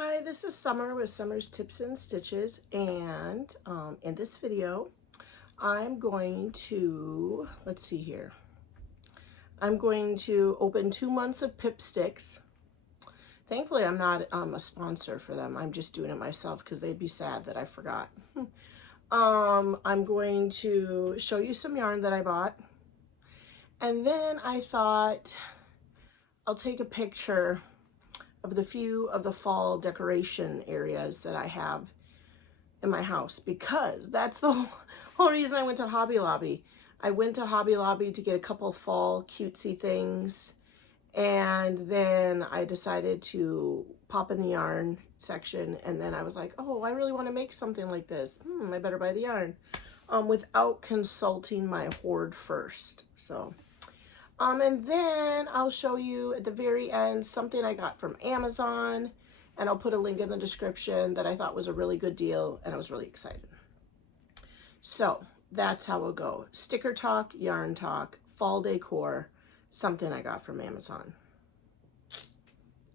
Hi, this is Summer with Summer's Tips and Stitches, and in this video I'm going to, let's see here, I'm going to open 2 months of Pipsticks. Thankfully I'm not a sponsor for them, I'm just doing it myself because they'd be sad that I forgot. I'm going to show you some yarn that I bought, and then I thought I'll take a picture of the few of the fall decoration areas that I have in my house, because that's the whole reason I went to Hobby Lobby. I went to Hobby Lobby to get a couple fall cutesy things, and then I decided to pop in the yarn section, and then I was like, oh, I really want to make something like this. I better buy the yarn without consulting my hoard first. So and then I'll show you at the very end something I got from Amazon, and I'll put a link in the description that I thought was a really good deal, and I was really excited. So that's how it'll go. Sticker talk, yarn talk, fall decor, something I got from Amazon.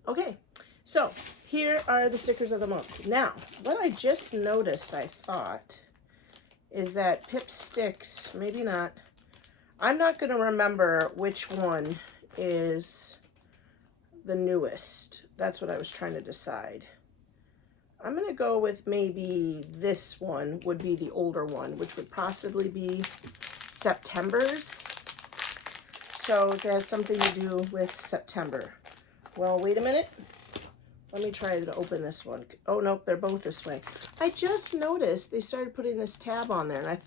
Okay, so here are the stickers of the month. Now, what I just noticed, I thought, is that Pipsticks, maybe not, I'm not going to remember which one is the newest. That's what I was trying to decide. I'm going to go with maybe this one would be the older one, which would possibly be September's. So it has something to do with September. Well, wait a minute. Let me try to open this one. Oh, nope, they're both this way. I just noticed they started putting this tab on there, and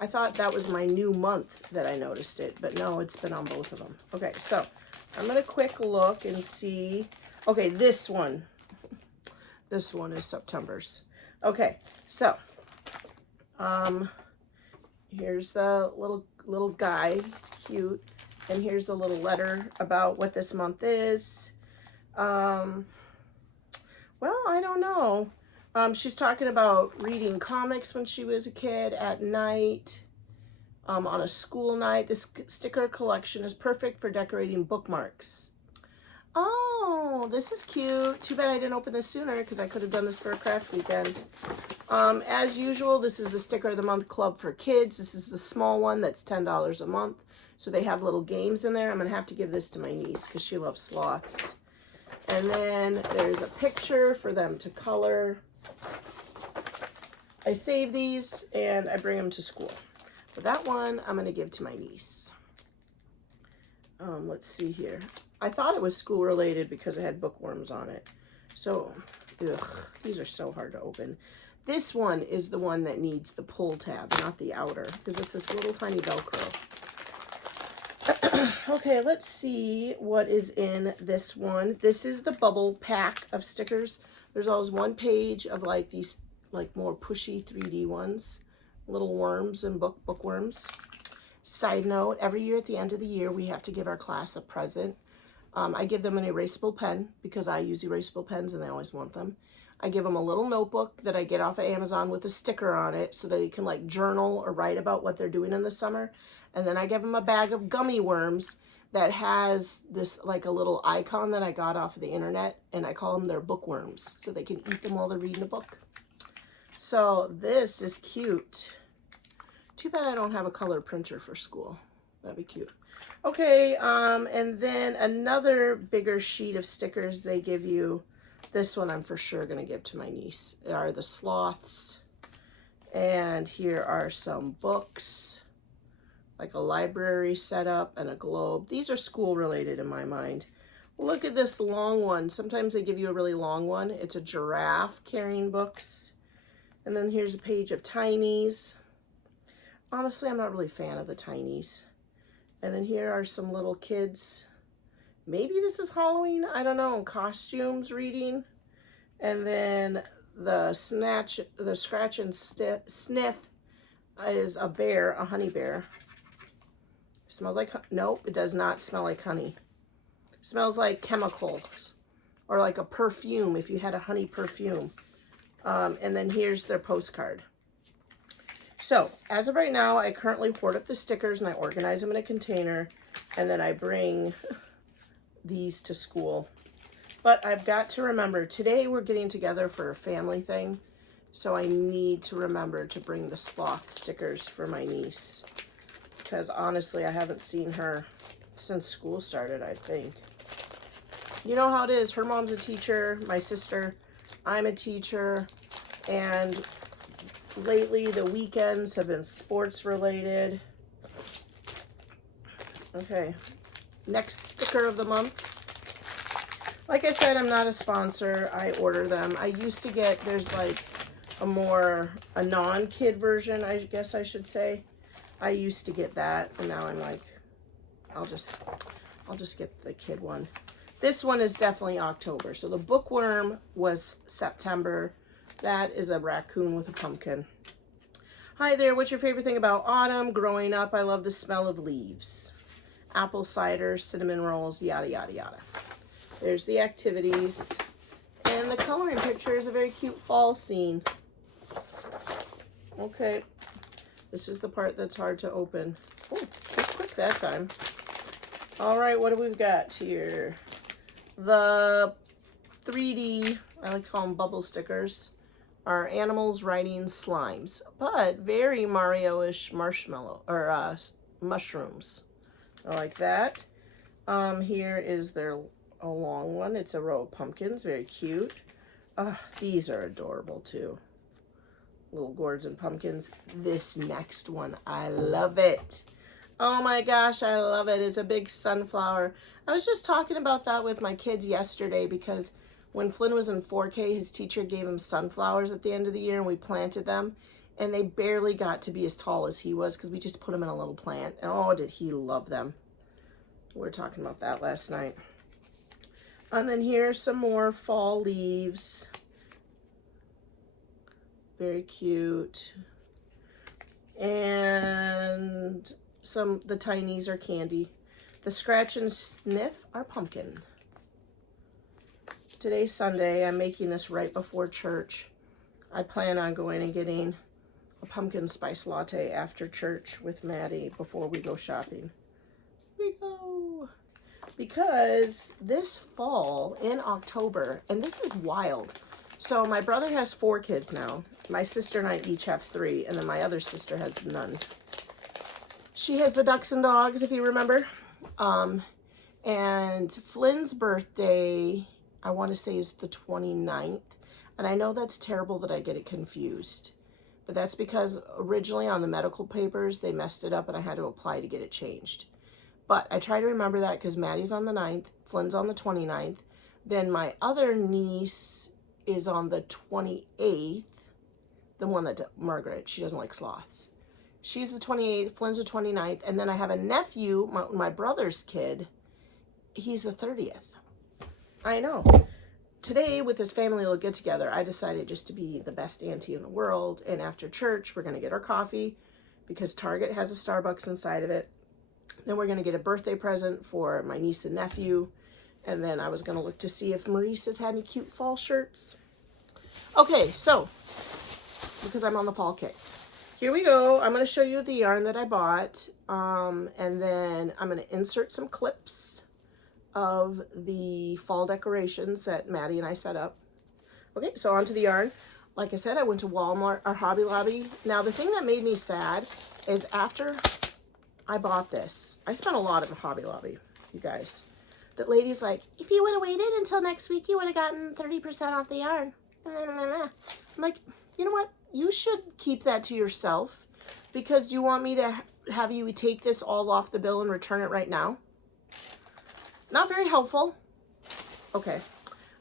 I thought that was my new month that I noticed it, but no, it's been on both of them. Okay, so I'm going to quick look and see. Okay, this one. This one is September's. Okay, so here's the little guy. He's cute. And here's the little letter about what this month is. Well, I don't know. She's talking about reading comics when she was a kid at night, on a school night. This sticker collection is perfect for decorating bookmarks. Oh, this is cute. Too bad I didn't open this sooner, because I could have done this for a craft weekend. As usual, this is the Sticker of the Month Club for kids. This is the small one that's $10 a month. So they have little games in there. I'm going to have to give this to my niece because she loves sloths. And then there's a picture for them to color. I save these and I bring them to school. But that one I'm going to give to my niece. Let's see here. I thought it was school related because it had bookworms on it. So, ugh, these are so hard to open. This one is the one that needs the pull tab, not the outer, because it's this little tiny Velcro. Okay, let's see what is in this one. This is the bubble pack of stickers. There's always one page of like these like more pushy 3D ones, little worms and bookworms. Side note, every year at the end of the year, we have to give our class a present. I give them an erasable pen because I use erasable pens and they always want them. I give them a little notebook that I get off of Amazon with a sticker on it so that they can like journal or write about what they're doing in the summer. And then I give them a bag of gummy worms that has this like a little icon that I got off of the internet, and I call them their bookworms so they can eat them while they're reading a book. So this is cute. Too bad I don't have a color printer for school. That'd be cute. Okay, and then another bigger sheet of stickers they give you. This one I'm for sure going to give to my niece. They are the sloths. And here are some books, like a library setup and a globe. These are school related in my mind. Look at this long one. Sometimes they give you a really long one. It's a giraffe carrying books. And then here's a page of tinies. Honestly, I'm not really a fan of the tinies. And then here are some little kids. Maybe this is Halloween, I don't know, costumes reading. And then the scratch and sniff is a bear, a honey bear. Smells like, nope, it does not smell like honey. It smells like chemicals or like a perfume if you had a honey perfume. And then here's their postcard. So as of right now, I currently hoard up the stickers and I organize them in a container, and then I bring these to school. But I've got to remember, today we're getting together for a family thing. So I need to remember to bring the sloth stickers for my niece. Because honestly, I haven't seen her since school started, I think. You know how it is. Her mom's a teacher, my sister, I'm a teacher, and lately the weekends have been sports related. Okay, next sticker of the month. Like I said, I'm not a sponsor. I order them. I used to get, there's like a non-kid version, I guess I should say. I used to get that, and now I'm like, I'll just get the kid one. This one is definitely October. So the bookworm was September. That is a raccoon with a pumpkin. Hi there, what's your favorite thing about autumn? Growing up, I love the smell of leaves. Apple cider, cinnamon rolls, yada, yada, yada. There's the activities. And the coloring picture is a very cute fall scene. Okay. This is the part that's hard to open. Oh, it's quick that time. All right, what do we got here? The 3D, I like to call them bubble stickers, are animals riding slimes, but very Mario-ish marshmallow, or mushrooms. I like that. Here is their a long one. It's a row of pumpkins, very cute. These are adorable too. Little gourds and pumpkins. This next one, I love it. Oh my gosh, I love it. It's a big sunflower. I was just talking about that with my kids yesterday because when Flynn was in 4K, his teacher gave him sunflowers at the end of the year and we planted them. And they barely got to be as tall as he was because we just put them in a little plant. And oh, did he love them. We were talking about that last night. And then here's some more fall leaves. Very cute. And the tinies are candy. The scratch and sniff are pumpkin. Today's Sunday. I'm making this right before church. I plan on going and getting a pumpkin spice latte after church with Maddie before we go shopping. Here we go. Because this fall in October, and this is wild. So my brother has 4 kids now. My sister and I each have 3, and then my other sister has none. She has the ducks and dogs, if you remember. And Flynn's birthday, I want to say, is the 29th. And I know that's terrible that I get it confused. But that's because originally on the medical papers, they messed it up and I had to apply to get it changed. But I try to remember that because Maddie's on the 9th, Flynn's on the 29th. Then my other niece is on the 28th. The one that, Margaret, she doesn't like sloths. She's the 28th, Flynn's the 29th. And then I have a nephew, my brother's kid. He's the 30th. I know. Today, with his family little get together, I decided just to be the best auntie in the world. And after church, we're going to get our coffee because Target has a Starbucks inside of it. Then we're going to get a birthday present for my niece and nephew. And then I was going to look to see if Maurice has had any cute fall shirts. Okay, so, because I'm on the fall kick. Here we go. I'm going to show you the yarn that I bought. And then I'm going to insert some clips of the fall decorations that Maddie and I set up. Okay, so onto the yarn. Like I said, I went to Walmart or Hobby Lobby. Now, the thing that made me sad is after I bought this, I spent a lot at Hobby Lobby, you guys. That lady's like, if you would have waited until next week, you would have gotten 30% off the yarn. I'm like, you know what? You should keep that to yourself because you want me to have you take this all off the bill and return it right now? Not very helpful. Okay.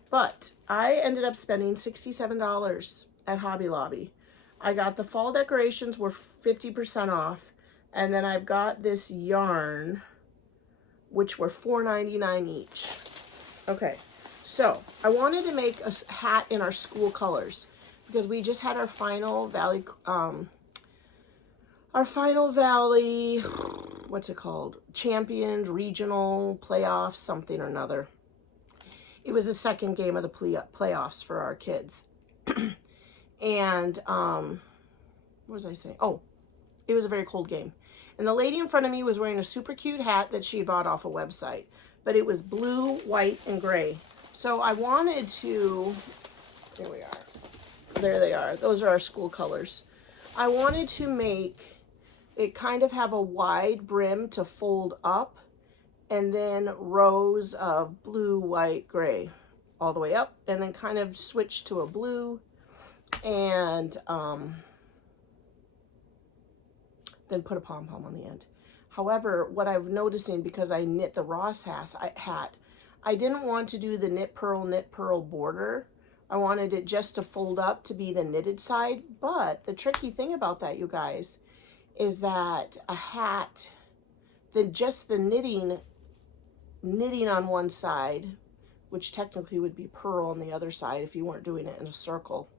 But I ended up spending $67 at Hobby Lobby. I got the fall decorations were 50% off. And then I've got this yarn, which were $4.99 each. Okay. So I wanted to make a hat in our school colors because we just had our final Valley, what's it called? Championed regional playoffs, something or another. It was the second game of the playoffs for our kids. And, what was I saying? Oh, it was a very cold game. And the lady in front of me was wearing a super cute hat that she bought off a website. But it was blue, white, and gray. So I wanted to, here we are. There they are. Those are our school colors. I wanted to make it kind of have a wide brim to fold up, and then rows of blue, white, gray all the way up, and then kind of switch to a blue, and then put a pom-pom on the end. However, what I'm noticing, because I knit the Ross hat, I didn't want to do the knit purl border. I wanted it just to fold up to be the knitted side. But the tricky thing about that, you guys, is that a hat, just the knitting on one side, which technically would be purl on the other side if you weren't doing it in a circle,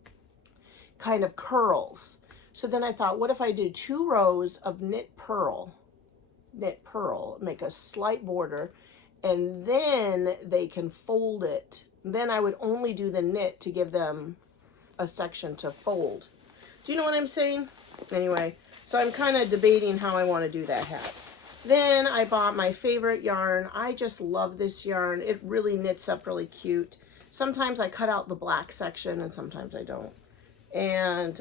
kind of curls. So then I thought, what if I did 2 rows of knit purl, make a slight border, and then they can fold it. Then I would only do the knit to give them a section to fold. Do you know what I'm saying? Anyway, so I'm kind of debating how I want to do that hat. Then I bought my favorite yarn. I just love this yarn. It really knits up really cute. Sometimes I cut out the black section and sometimes I don't. And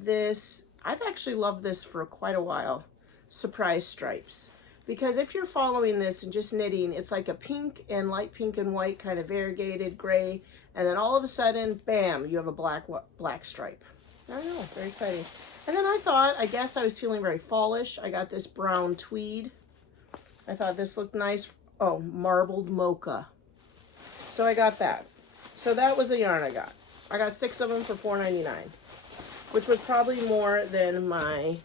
this, I've actually loved this for quite a while. Surprise Stripes. Because if you're following this and just knitting, it's like a pink and light pink and white kind of variegated gray. And then all of a sudden, bam, you have a black stripe. I don't know, very exciting. And then I thought, I guess I was feeling very fallish. I got this brown tweed. I thought this looked nice. Oh, marbled mocha. So I got that. So that was the yarn I got. I got 6 of them for $4.99, which was probably more than my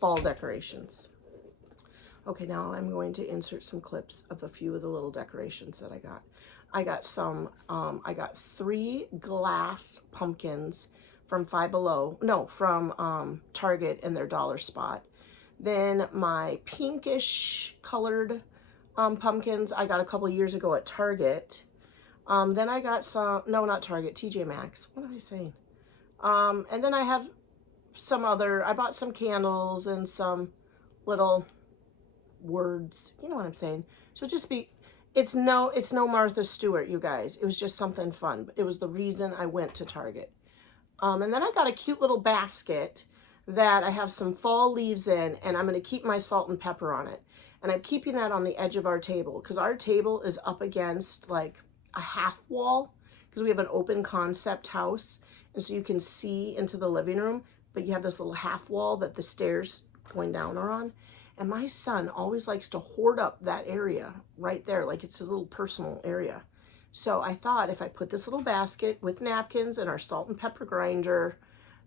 fall decorations. Okay, now I'm going to insert some clips of a few of the little decorations that I got. I got some, I got 3 glass pumpkins from from Target in their dollar spot. Then my pinkish colored pumpkins I got a couple years ago at Target. Then I got some, no, not Target, TJ Maxx. What am I saying? And then I have some other, I bought some candles and some little words. You know what I'm saying? So it's no Martha Stewart, you guys. It was just something fun. But it was the reason I went to Target. And then I got a cute little basket that I have some fall leaves in, and I'm going to keep my salt and pepper on it. And I'm keeping that on the edge of our table because our table is up against like a half wall because we have an open concept house. And so you can see into the living room, but you have this little half wall that the stairs going down are on. And my son always likes to hoard up that area right there, like it's his little personal area. So I thought if I put this little basket with napkins and our salt and pepper grinder,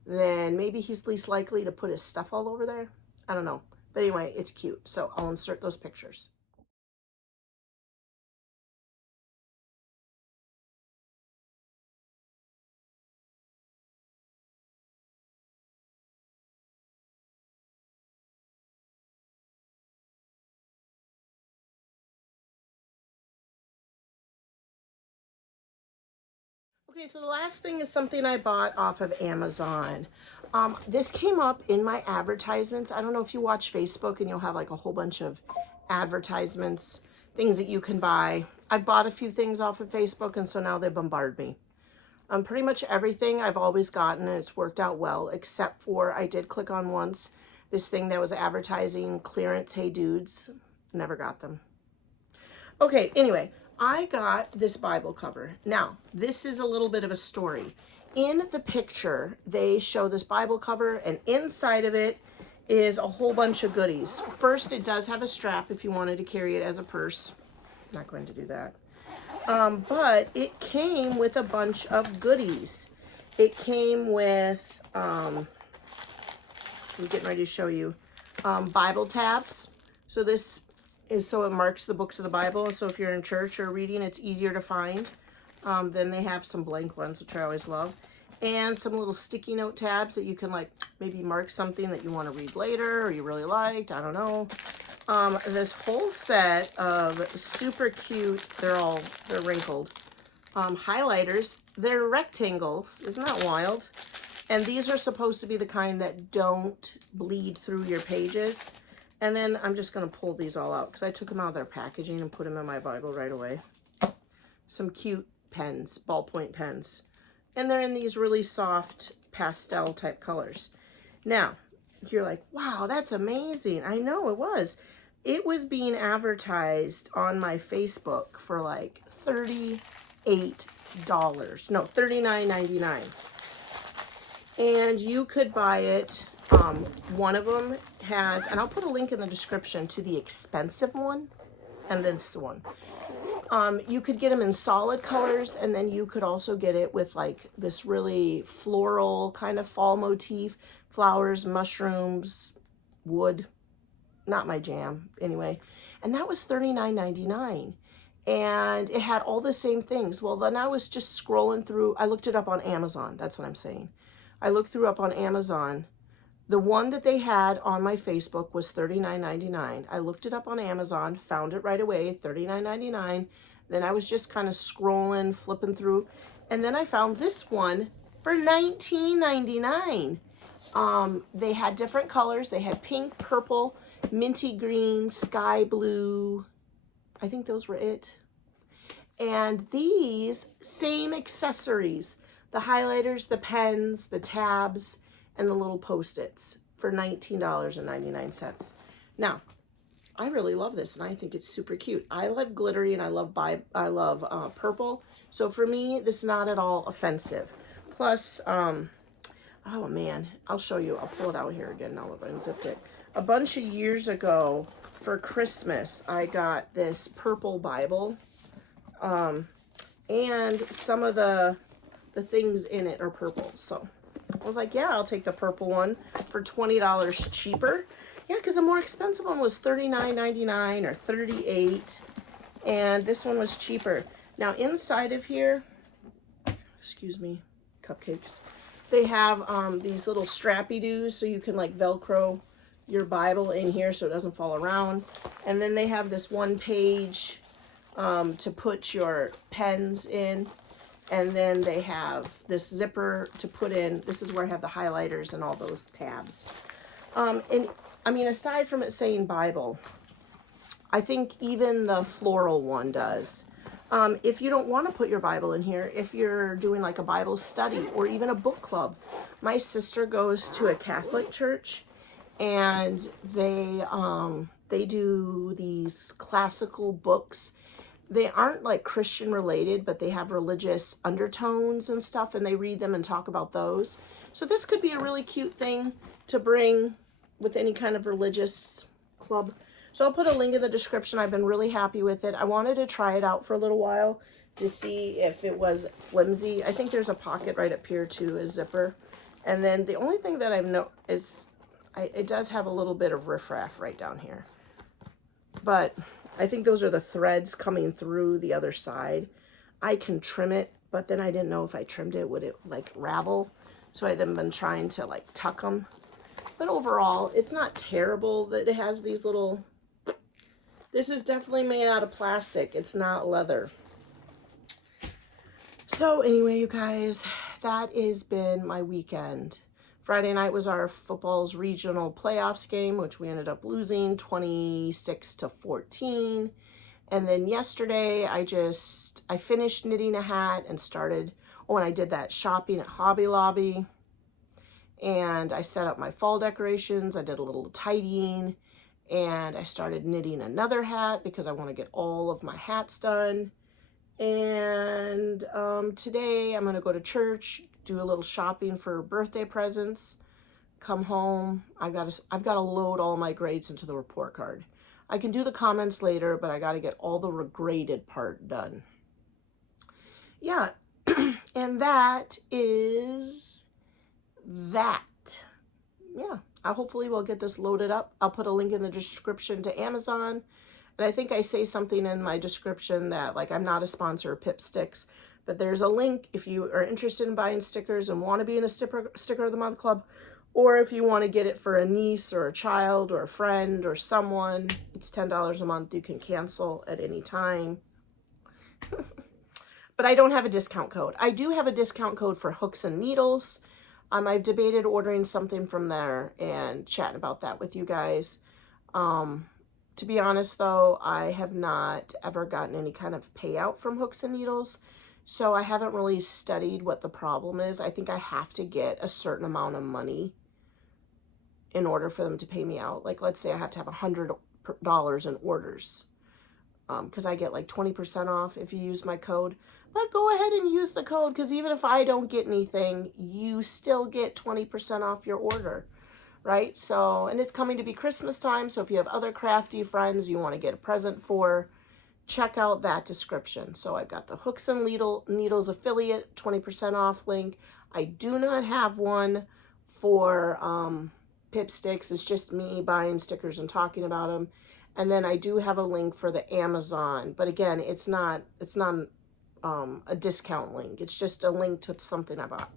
then maybe he's least likely to put his stuff all over there. I don't know. But anyway, it's cute. So I'll insert those pictures. Okay, so the last thing is something I bought off of Amazon. This came up in my advertisements. I don't know if you watch Facebook and you'll have like a whole bunch of advertisements, things that you can buy. I've bought a few things off of Facebook, and so now they bombard me. Pretty much everything I've always gotten, and it's worked out well, except for I did click on once this thing that was advertising clearance Hey Dudes. Never got them. Okay, anyway, I got this Bible cover. Now, this is a little bit of a story. In the picture, they show this Bible cover, and inside of it is a whole bunch of goodies. First, it does have a strap if you wanted to carry it as a purse. Not going to do that. But it came with a bunch of goodies. It came with, I'm getting ready to show you, Bible tabs. So this is so it marks the books of the Bible. So if you're in church or reading, it's easier to find. Then they have some blank ones, which I always love. And some little sticky note tabs that you can like maybe mark something that you want to read later or you really liked. I don't know. This whole set of super cute, they're wrinkled, highlighters. They're rectangles. Isn't that wild? And these are supposed to be the kind that don't bleed through your pages. And then I'm just going to pull these all out because I took them out of their packaging and put them in my Bible right away. Some cute pens, ballpoint pens. And they're in these really soft pastel type colors. Now, you're like, wow, that's amazing. I know it was. It was being advertised on my Facebook for like $38. No, $39.99. And you could buy it. One of them has, and I'll put a link in the description to the expensive one and this one. You could get them in solid colors, and then you could also get it with like this really floral kind of fall motif, flowers, mushrooms, wood. Not my jam, anyway. And that was $39.99. And it had all the same things. Well, then I was just scrolling through. I looked it up on Amazon. That's what I'm saying. I looked through up on Amazon. The one that they had on my Facebook was $39.99. I looked it up on Amazon, found it right away, $39.99. Then I was just kind of scrolling, flipping through. And then I found this one for $19.99. They had different colors. They had pink, purple, minty green, sky blue. I think those were it. And these same accessories, the highlighters, the pens, the tabs, and the little Post-its for $19.99. Now, I really love this, and I think it's super cute. I love glittery, and I love purple. So for me, this is not at all offensive. Plus, oh man, I'll show you. I'll pull it out here again. Now I've unzipped it. A bunch of years ago for Christmas, I got this purple Bible, and some of the things in it are purple. So I was like, yeah, I'll take the purple one for $20 cheaper. Yeah, because the more expensive one was $39.99 or $38, and this one was cheaper. Now inside of here, excuse me, cupcakes, they have these little strappy-doos, so you can like Velcro your Bible in here so it doesn't fall around. And then they have this one page to put your pens in. And then they have this zipper to put in. This is where I have the highlighters and all those tabs. And I mean, aside from it saying Bible, I think even the floral one does. If you don't want to put your Bible in here, if you're doing like a Bible study or even a book club, my sister goes to a Catholic church, and they do these classical books. They aren't like Christian related, but they have religious undertones and stuff, and they read them and talk about those. So this could be a really cute thing to bring with any kind of religious club. So I'll put a link in the description. I've been really happy with it. I wanted to try it out for a little while to see if it was flimsy. I think there's a pocket right up here too, a zipper. And then the only thing that I've noticed is it does have a little bit of riffraff right down here. But I think those are the threads coming through the other side. I can trim it, but then I didn't know if I trimmed it, would it like ravel? So I've been trying to like tuck them. But overall, it's not terrible that it has these little... This is definitely made out of plastic. It's not leather. So anyway, you guys, that has been my weekend. Friday night was our football's regional playoffs game, which we ended up losing 26-14. And then yesterday, I finished knitting a hat and started, and I did that shopping at Hobby Lobby. And I set up my fall decorations. I did a little tidying, and I started knitting another hat because I want to get all of my hats done. And today I'm going to go to church, do a little shopping for birthday presents, come home. I've got to load all my grades into the report card. I can do the comments later, but I got to get all the graded part done. Yeah, and that is that. Yeah, I hopefully will get this loaded up. I'll put a link in the description to Amazon. And I think I say something in my description that, like, I'm not a sponsor of Pipsticks, but there's a link if you are interested in buying stickers and want to be in a sticker of the month club, or if you want to get it for a niece or a child or a friend or someone. It's $10 a month. You can cancel at any time. But I don't have a discount code. I do have a discount code for hooks and needles. I've debated ordering something from there and chatting about that with you guys. To be honest, though, I have not ever gotten any kind of payout from Hooks and Needles. So I haven't really studied what the problem is. I think I have to get a certain amount of money in order for them to pay me out. Like, let's say I have to have $100 in orders, because I get like 20% off if you use my code. But go ahead and use the code, because even if I don't get anything, you still get 20% off your order, right? So, and it's coming to be Christmas time, so if you have other crafty friends you want to get a present for, check out that description. So I've got the Hooks and Needles affiliate 20% off link. I do not have one for Pipsticks. It's just me buying stickers and talking about them. And then I do have a link for the Amazon, but again, it's not a discount link. It's just a link to something I bought.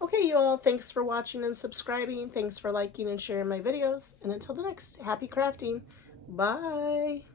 Okay, you all, thanks for watching and subscribing. Thanks for liking and sharing my videos. And until the next, happy crafting. Bye.